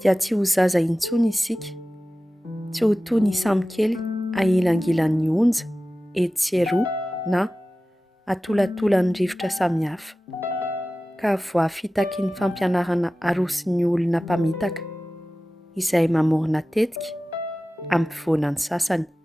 dia tsy ho zaza intsony isika, tsy ho toy ny samykely ahilangilan'ny onja etsieroa na atolatolan'ny rivotra samihafa, ka voafitaky ny fampianarana arosin'ny olona mpamitaka izay mamorona tetika ampivoanany sasany.